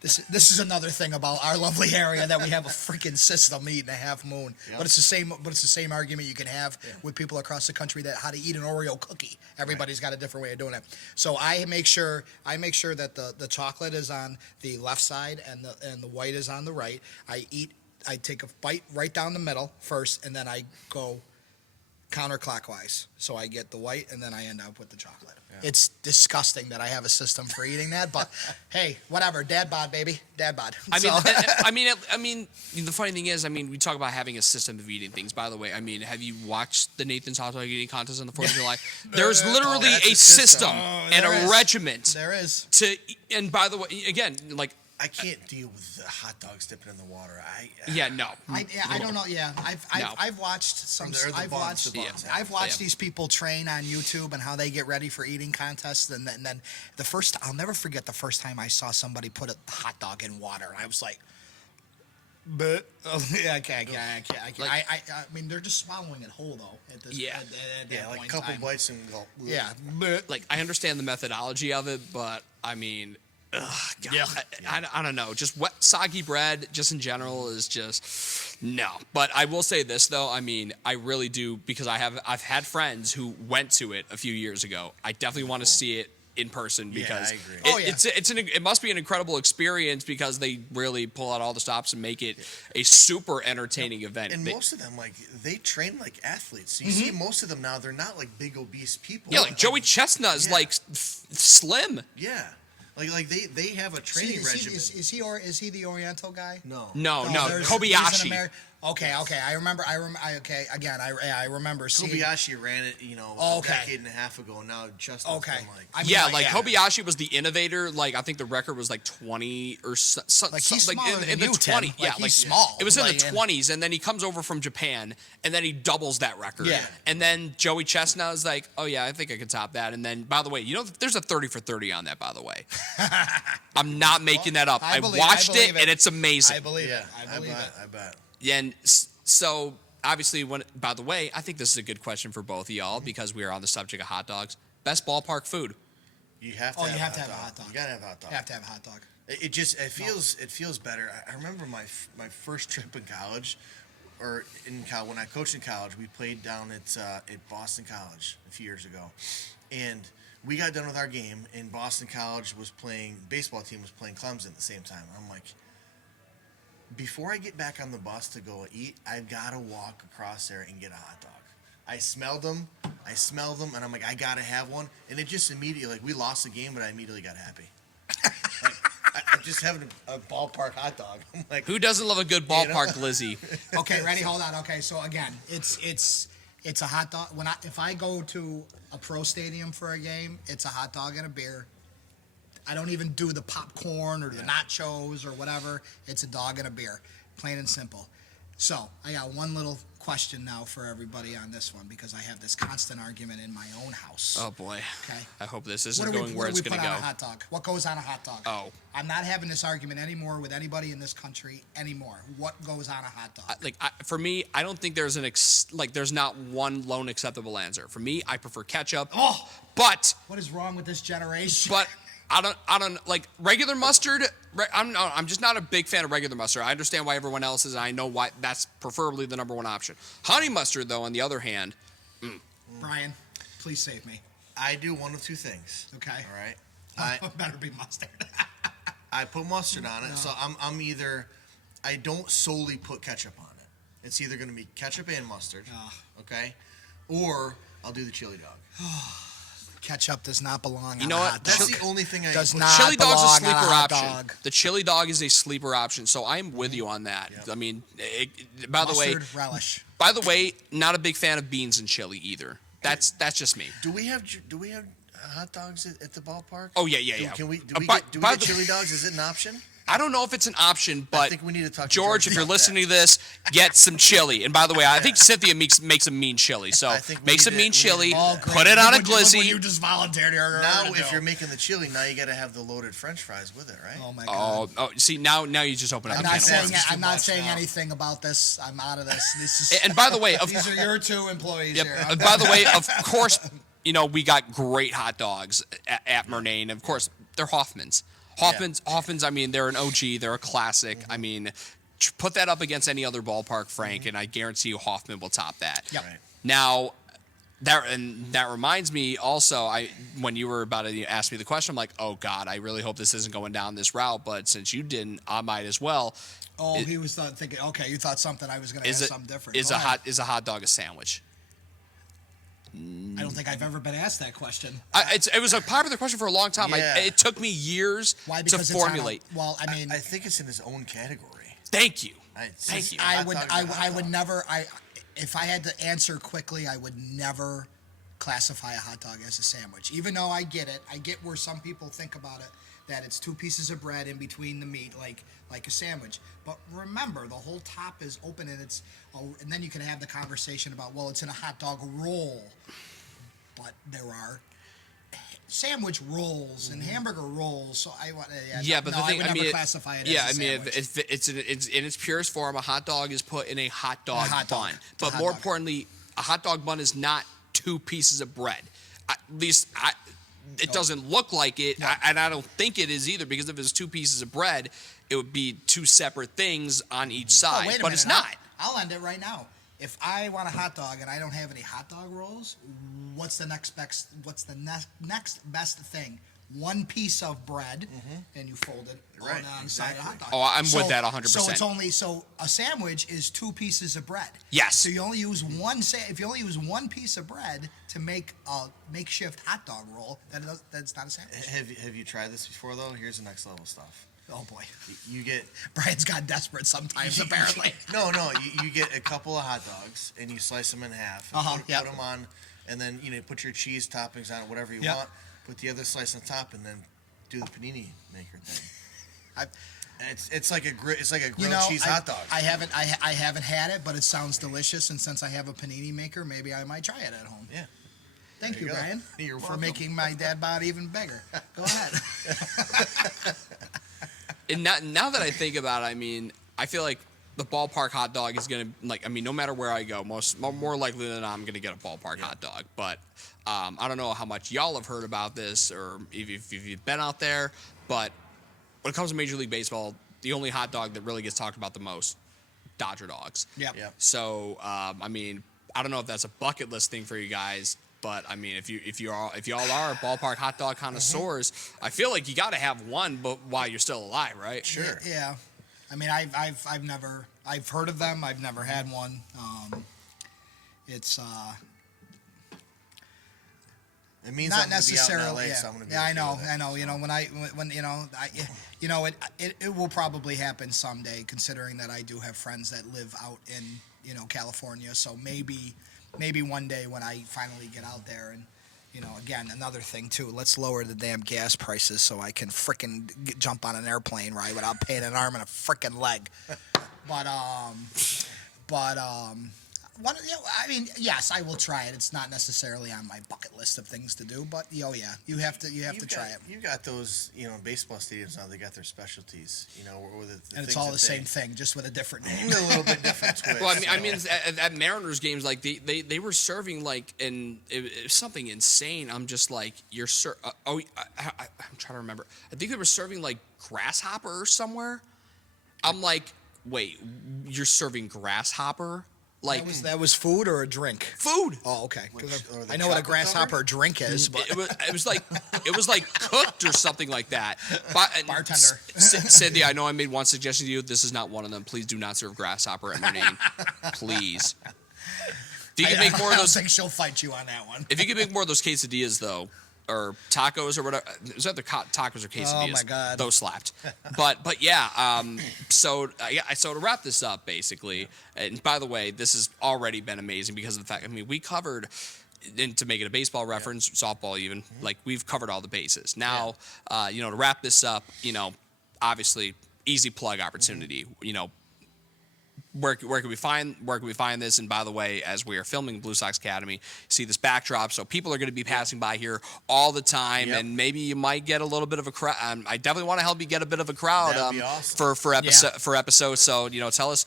this is another thing about our lovely area that we have a freaking system eating a Half Moon. Yep. But it's the same argument you can have with people across the country that how to eat an Oreo cookie. Everybody's got a different way of doing it. So I make sure that the chocolate is on the left side and the white is on the right. I take a bite right down the middle first, and then I go counterclockwise. So I get the white and then I end up with the chocolate. Yeah. It's disgusting that I have a system for eating that, but hey, whatever. Dad bod, baby. Dad bod. I mean, the funny thing is, we talk about having a system of eating things. By the way, have you watched the Nathan's Hot Dog Eating Contest on the 4th of July? There's literally a system and a regiment. There is. And by the way, again, I can't deal with the hot dogs dipping in the water. No. I don't know. Yeah, I've watched some. I've watched these people train on YouTube and how they get ready for eating contests. And then I'll never forget the first time I saw somebody put a hot dog in water. I was like, but I can't. I mean, they're just swallowing it whole though. At that like point a couple time. bites and go. Yeah, I understand the methodology of it, but I mean. Ugh, God, Yeah. I don't know. Just wet, soggy bread, just in general, is just no. But I will say this though. I really do, because I've had friends who went to it a few years ago. I definitely want to see it in person because I agree. it must be an incredible experience because they really pull out all the stops and make it a super entertaining event. And most of them, they train like athletes. So you see most of them now, they're not like big obese people. Yeah, like Joey Chestnut is slim. Yeah. Like they have a training regimen. Is he the Oriental guy? No. No. He's Kobayashi. Okay. I remember seeing. Kobayashi ran it, a decade and a half ago. Now Justin's been Kobayashi was the innovator. I think the record was 20 or something. He's smaller than in the you, 20. Tim. Yeah, he's small. It was in the 20s, and then he comes over from Japan, and then he doubles that record. Yeah. And then Joey Chestnut is like, oh yeah, I think I could top that. And then, by the way, there's a 30 for 30 on that. By the way, I'm not making that up. I watched it, and it's amazing. I believe it. I bet. And so, obviously, by the way, I think this is a good question for both of y'all because we are on the subject of hot dogs. Best ballpark food? You have to have a hot dog. You gotta have a hot dog. You have to have a hot dog. It feels better. I remember my first trip in college, or in college when I coached in college. We played down at Boston College a few years ago, and we got done with our game, and Boston College baseball team was playing Clemson at the same time. I'm like, before I get back on the bus to go eat, I've got to walk across there and get a hot dog. I smelled them, and I'm like, I got to have one. And it just immediately, we lost the game, but I immediately got happy. I'm just having a ballpark hot dog. I'm like, who doesn't love a good ballpark glizzy? Okay, ready? Hold on. Okay, so again, it's a hot dog. If I go to a pro stadium for a game, it's a hot dog and a beer. I don't even do the popcorn or the nachos or whatever. It's a dog and a beer, plain and simple. So I got one little question now for everybody on this one because I have this constant argument in my own house. Oh boy. Okay. I hope this isn't going where it's going to go. What do we put on a hot dog? What goes on a hot dog? Oh. I'm not having this argument anymore with anybody in this country anymore. What goes on a hot dog? For me, I don't think there's there's not one lone acceptable answer. For me, I prefer ketchup. Oh. But what is wrong with this generation? But I don't like regular mustard. I'm just not a big fan of regular mustard. I understand why everyone else is. And I know why that's preferably the number one option. Honey mustard, though, on the other hand. Brian, please save me. I do one of two things. Okay. All right. Better be mustard. I put mustard on it, so I'm either. I don't solely put ketchup on it. It's either going to be ketchup and mustard. Okay. Or I'll do the chili dog. Ketchup does not belong You on know a what? hot dog. That's the only thing I Does put- not Chili dog's a belong on sleeper hot option. dog. The chili dog is a sleeper option, so I'm with you on that. I mean, by the way, Mustard relish. not a big fan of beans and chili either. That's just me. Do we have hot dogs at the ballpark? Oh yeah. Can we By get the- chili dogs? Is it an option? I don't know if it's an option, but think we need to talk to George, George if you're about listening to this, get some chili. And by the way, I think Cynthia makes a mean chili. So I think we make need some to- mean we need chili, to- All great. put it on a Look what glizzy. you just volunteered. Now, if you're making the chili, now you got to have the loaded French fries with it, right? Oh my god. Oh, see now you just open up I'm a can not of saying worms. I'm not much saying now. anything about this. I'm out of this. This is And by the way, these are your two employees Yep. here. By the way, of course, we got great hot dogs at Murnane. Of course, they're Hoffman's. Hoffman's. I mean, they're an OG. They're a classic. I mean, put that up against any other ballpark, Frank, and I guarantee you Hoffman will top that. Yep. Right. Now, that reminds me also, when you were about to ask me the question, I'm like, oh God, I really hope this isn't going down this route. But since you didn't, I might as well. Oh, he was thinking. Okay, you thought something. I was going to ask something different. Is Go ahead. a hot dog a sandwich? I don't think I've ever been asked that question. It was a popular question for a long time. Yeah. It took me years Why? to Because it's on a- formulate. well, I mean, I think it's in its own category. Thank you. Thank you. I would never. If I had to answer quickly, I would never classify a hot dog as a sandwich. Even though I get it, I get where some people think about it, that it's two pieces of bread in between the meat, like a sandwich. But remember, the whole top is open, and and then you can have the conversation about, well, it's in a hot dog roll. But there are sandwich rolls and hamburger rolls. So But the I thing, would I never mean, classify it yeah, as a I mean, sandwich. if it's in its purest form, a hot dog is put in a hot dog hot dog. bun. It's a But hot more dog. importantly, a hot dog bun is not two pieces of bread. At least it doesn't look like it, and I don't think it is either. Because if it's two pieces of bread, it would be two separate things on each side. Wait a but minute, it's not. I'll end it right now. If I want a hot dog and I don't have any hot dog rolls, what's the next best? What's the next best thing? One piece of bread, and you fold it Right, on the side of the hot dog. Oh, I'm with that 100%. So it's only a sandwich is two pieces of bread. Yes. So you only use if you only use one piece of bread to make a makeshift hot dog roll, that's not a sandwich. Have you tried this before though? Here's the next level stuff. Oh boy, You get Brian's got desperate sometimes apparently. no. You get a couple of hot dogs and you slice them in half. And put them on, and then put your cheese toppings on it, whatever you Yep. want. Put the other slice on top, and then do the panini maker thing. It's like a grilled cheese hot dog. I haven't had it, but it sounds delicious. And since I have a panini maker, maybe I might try it at home. Yeah. Thank There you, you go. Brian, You're for welcome. making my dad bod even bigger. Go ahead. And now that I think about it, I mean, I feel like the ballpark hot dog is gonna no matter where I go, more likely than not, I'm gonna get a ballpark hot dog. But I don't know how much y'all have heard about this or if you've been out there. But when it comes to Major League Baseball, the only hot dog that really gets talked about the most, Dodger dogs. Yep. So I mean, I don't know if that's a bucket list thing for you guys. But I mean, if y'all are ballpark hot dog connoisseurs, I feel like you got to have one, but while you're still alive, right? Sure. Yeah. I mean, I've heard of them. I've never had one. It's It means not I'm gonna be out in necessarily. LA, Yeah, so I'm gonna be yeah, I okay know. with it. I know. When it will probably happen someday. Considering that I do have friends that live out in California, so maybe one day when I finally get out there and. Again, another thing too. Let's lower the damn gas prices so I can frickin' jump on an airplane ride without paying an arm and a frickin' leg. I mean, yes, I will try it. It's not necessarily on my bucket list of things to do, but you have to try it. You got those, baseball stadiums now. They got their specialties, where the And it's all the same thing, just with a different name. A little bit different twist. Well, I mean, at Mariners games, like they were serving and it was something insane. I'm just like, I'm trying to remember. I think they were serving like grasshopper somewhere. I'm like, wait, you're serving grasshopper? Like That was food or a drink? food. Oh, okay. 'Cause or the I know what a chocolate grasshopper cover? drink is, but It was like cooked or something like that. Bartender. Cynthia, I know I made one suggestion to you. This is not one of them. Please do not serve grasshopper at Murnane. Please. If you could make more I of don't those, think she'll fight you on that one. if you could make more of those quesadillas, though, or tacos or whatever. Was that the tacos or quesadillas? Oh my God. Those slapped. but yeah. So to wrap this up, basically, and by the way, this has already been amazing because of the fact. I mean, we covered. And to make it a baseball reference, softball even, like we've covered all the bases. Now, to wrap this up, obviously easy plug opportunity. Where can we find this? And by the way, as we are filming Blue Sox Academy, see this backdrop, so people are going to be passing by here all the time, and maybe you might get a little bit of a crowd. I definitely want to help you get a bit of a crowd awesome. for episodes. So tell us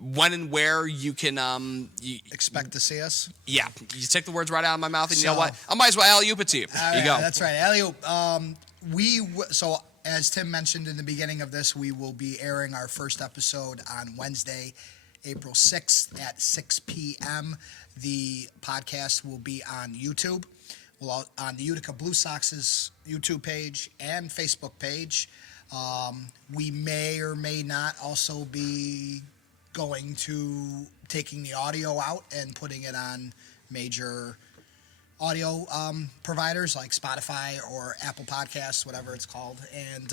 when and where you can expect to see us. Yeah, you take the words right out of my mouth, and you know what? I might as well alley-oop it to you. You go. That's right, alley-oop. So as Tim mentioned in the beginning of this, we will be airing our first episode on Wednesday, April 6th at 6 p.m. The podcast will be on YouTube, on the Utica Blue Sox's YouTube page and Facebook page. We may or may not also be going to taking the audio out and putting it on major audio providers like Spotify or Apple Podcasts, whatever it's called. And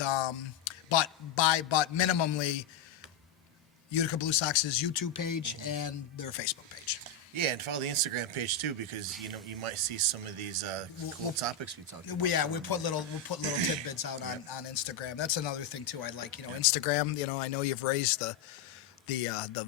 but minimally, Utica Blue Sox's YouTube page and their Facebook page. Yeah, and follow the Instagram page too, because you might see some of these cool topics we talked about. Yeah, we'll put little tidbits out on Instagram. That's another thing too. I like Instagram. I know you've raised the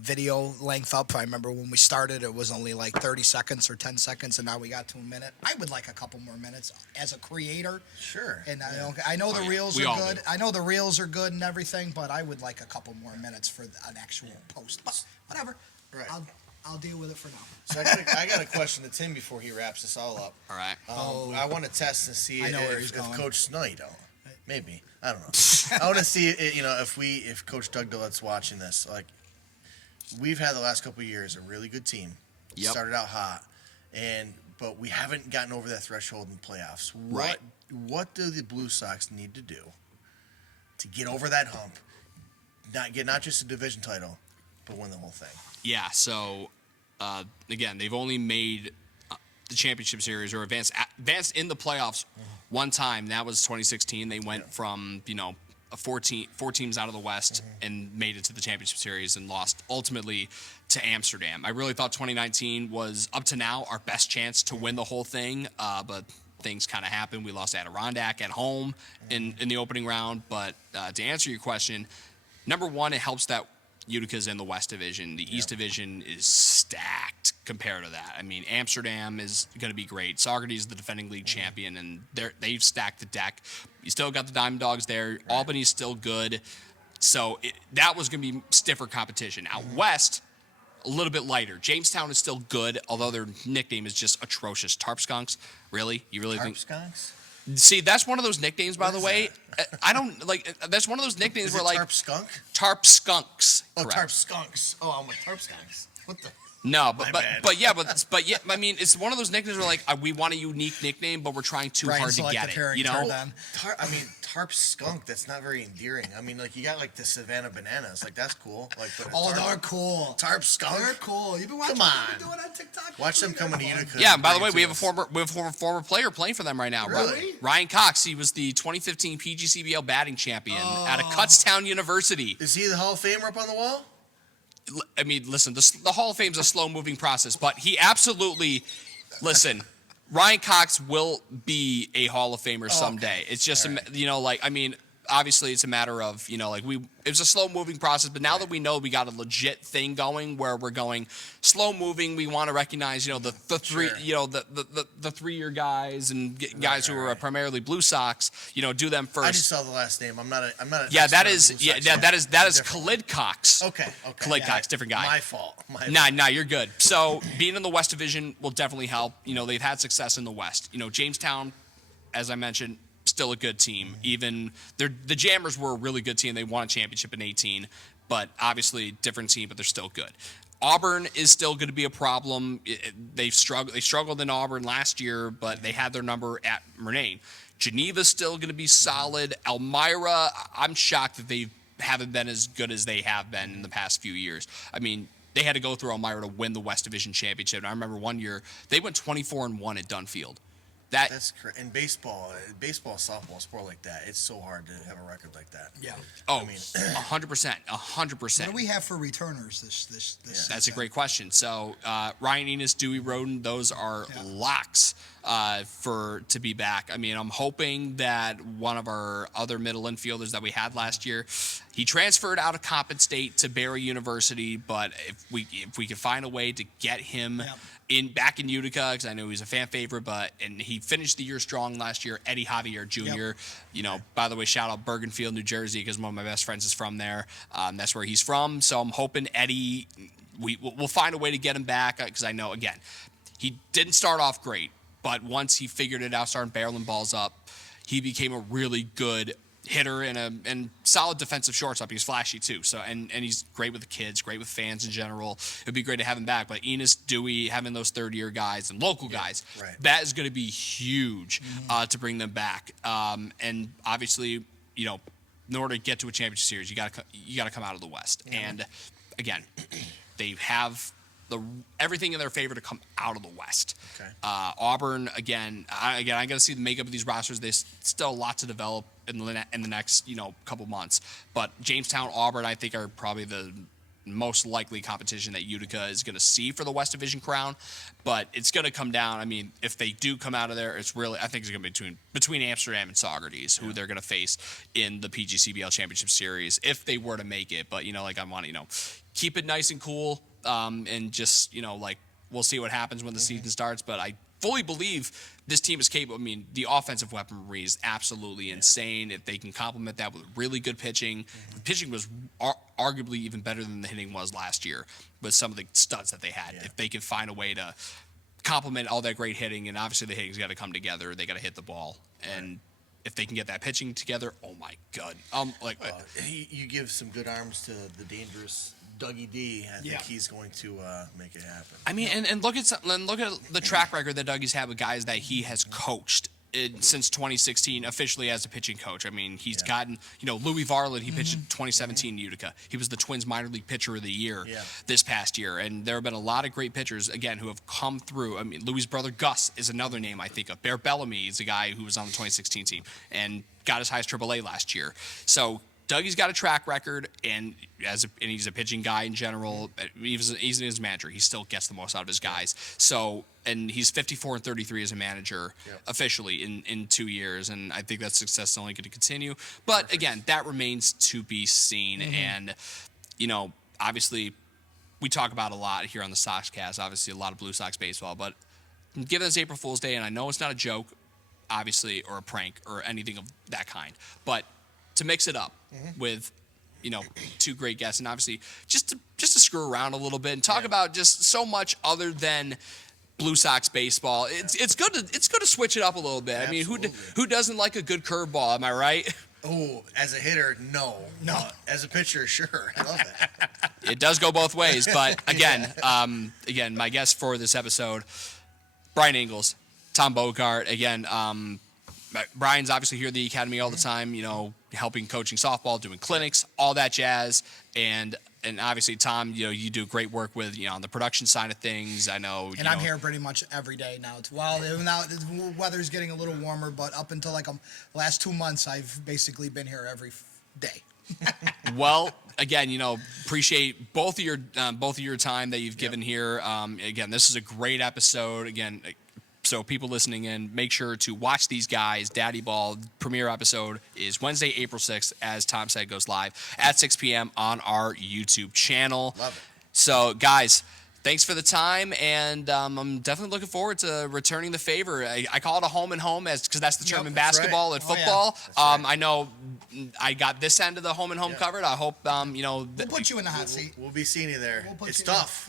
video length up. I remember when we started, it was only like 30 seconds or 10 seconds, and now we got to a minute. I would like a couple more minutes as a creator. Sure. And I know the reels We are all good. do. I know the reels are good and everything, but I would like a couple more minutes for an actual post. But whatever. Right. I'll deal with it for now. So I got a question to Tim before he wraps this all up. All right. I want to test and see I know where if he's going. Coach Snoid, maybe, I don't know. I want to see if Coach Doug Dillette's watching this. Like, we've had the last couple of years a really good team. Yep. Started out hot, but we haven't gotten over that threshold in the playoffs. Right. What do the Blue Sox need to do to get over that hump? Not just a division title, but win the whole thing. Yeah, so, again, they've only made the championship series or advanced in the playoffs one time. That was 2016. They went from, four teams out of the West and made it to the championship series and lost ultimately to Amsterdam. I really thought 2019 was, up to now, our best chance to win the whole thing, but things kind of happened. We lost Adirondack at home in the opening round. But to answer your question, number one, it helps that Utica's in the West Division. The East Division is stacked compared to that. I mean, Amsterdam is going to be great. Socrates is the defending league champion, and they've stacked the deck. You still got the Diamond Dogs there. Right. Albany's still good. So that was going to be stiffer competition. Out West, a little bit lighter. Jamestown is still good, although their nickname is just atrocious. Tarp Skunks? Really? You really think? Tarp Skunks? See, that's one of those nicknames, by the way. I don't like. That's one of those nicknames where Tarp Skunk? Tarp Skunks. Oh, correct. Tarp Skunks. Oh, I'm like Tarp Skunks. What the? No, My but bad. yeah. I mean, it's one of those nicknames where like we want a unique nickname, but we're trying too hard to get it. You know? Tarp Skunk. That's not very endearing. I mean, like you got like the Savannah Bananas. Like that's cool. Like, but They're cool. Tarp Skunk. They're cool. You've been watching. Come on. You've been doing on TikTok. Watch them coming to Utica. Yeah. And by the way, we have a former player playing for them right now. Really? Ryan Cox. He was the 2015 PGCBL batting champion out of Kutztown University. Is he the Hall of Famer up on the wall? I mean, listen, the Hall of Fame is a slow-moving process, but he absolutely, listen, Ryan Cox will be a Hall of Famer someday. Okay. It's just, obviously it's a matter of, it was a slow-moving process, but now that we know we got a legit thing going where we're going slow-moving, we want to recognize, the three, the 3-year guys and guys who are primarily Blue Sox, do them first. I just saw the last name. I'm not. Yeah, that is Khalid Cox. Okay. Khalid Cox, different guy. My fault. Nah, you're good. So being in the West Division will definitely help. They've had success in the West. Jamestown, as I mentioned, still a good team. Even the Jammers were a really good team. They won a championship in 2018, but obviously different team, but they're still good. Auburn is still going to be a problem. They struggled in Auburn last year, but they had their number at Murnane. Geneva's still going to be solid. Elmira, I'm shocked that they haven't been as good as they have been in the past few years. I mean, they had to go through Elmira to win the West Division championship. And I remember one year they went 24-1 at Dunfield. That's in baseball, softball, sport like that. It's so hard to have a record like that. Yeah. Oh, 100%. What do we have for returners this That's a season? great question. So Ryan Enos, Dewey Roden, those are locks to be back. I mean, I'm hoping that one of our other middle infielders that we had last year, he transferred out of Coppin State to Barry University, but if we could find a way to get him back in Utica, because I know he's a fan favorite, and he finished the year strong last year. Eddie Javier Jr. By the way, shout out Bergenfield, New Jersey, because one of my best friends is from there. That's where he's from. So I'm hoping Eddie, we'll find a way to get him back, because I know, again, he didn't start off great, but once he figured it out, starting barreling balls up, he became a really good hitter and solid defensive shortstop. He's flashy too. So and he's great with the kids, great with fans in general. It'd be great to have him back. But Enos, Dewey, having those third-year guys and local guys, that is going to be huge to bring them back. And obviously, in order to get to a championship series, you got to come out of the West. And again, they have everything in their favor to come out of the West. Okay. Auburn, I got to see the makeup of these rosters. There's still a lot to develop in the next couple months. But Jamestown, Auburn, I think are probably the most likely competition that Utica is going to see for the West Division crown. But it's going to come down. I mean, if they do come out of there, I think it's going to be between Amsterdam and Saugerties, who they're going to face in the PGCBL Championship Series if they were to make it. But I want to keep it nice and cool. And just, we'll see what happens when the season starts. But I fully believe this team is capable. I mean, the offensive weaponry is absolutely insane. If they can complement that with really good pitching. Pitching was arguably even better than the hitting was last year with some of the studs that they had. If they can find a way to complement all that great hitting, and obviously the hitting's got to come together. They got to hit the ball. And if they can get that pitching together, oh, my God. You give some good arms to the dangerous Dougie D. I think he's going to make it happen. I mean, and look at the track record that Dougie's had with guys that he has coached since 2016 officially as a pitching coach. I mean, he's gotten, Louis Varland, he pitched in 2017 in Utica. He was the Twins minor league pitcher of the year this past year. And there have been a lot of great pitchers, again, who have come through. I mean, Louis' brother Gus is another name I think of. Bear Bellamy is a guy who was on the 2016 team and got his highest AAA last year. So Dougie's got a track record, and he's a pitching guy in general. He's his manager. He still gets the most out of his guys. So, and he's 54-33 as a manager officially in 2 years, and I think that success is only going to continue. But again, that remains to be seen. And obviously, we talk about a lot here on the Soxcast. Obviously, a lot of Blue Sox baseball, but given it's April Fool's Day, and I know it's not a joke, obviously, or a prank or anything of that kind, but to mix it up with, two great guests, and obviously just to screw around a little bit and talk about just so much other than Blue Sox baseball. It's good to switch it up a little bit. Absolutely. I mean, who doesn't like a good curveball? Am I right? Oh, as a hitter, no. As a pitcher, sure. I love that. It does go both ways, but again, my guests for this episode, Bryan Ingalls, Tom Bogaert. Again, Brian's obviously here at the academy all the time, helping coaching softball, doing clinics, all that jazz. And obviously, Tom, you do great work with, on the production side of things. I know. And I'm here pretty much every day now. Well, now the weather's getting a little warmer, but up until last 2 months, I've basically been here every day. Well, again, appreciate both of your time that you've given here. Again, this is a great episode. Again, so people listening in, make sure to watch these guys. DaddyBall premiere episode is Wednesday, April 6th, as Tom said, goes live at 6 p.m. on our YouTube channel. Love it. So, guys, thanks for the time, and I'm definitely looking forward to returning the favor. I call it a home and home because that's the term in basketball and football. Yeah. I know I got this end of the home and home covered. I hope we'll put you in the hot seat. We'll be seeing you there. It's tough,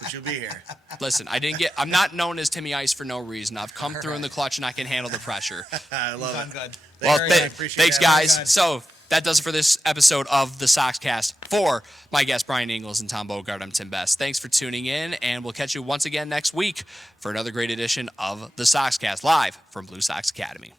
but you'll be here. Listen, I'm not known as Timmy Ice for no reason. I've come through in the clutch and I can handle the pressure. I love it. Good. Well, appreciate thanks, it. guys. So that does it for this episode of the Soxcast. For my guests, Bryan Ingalls and Tom Bogaert, I'm Tim Best. Thanks for tuning in, and we'll catch you once again next week for another great edition of the Soxcast, live from Blue Sox Academy.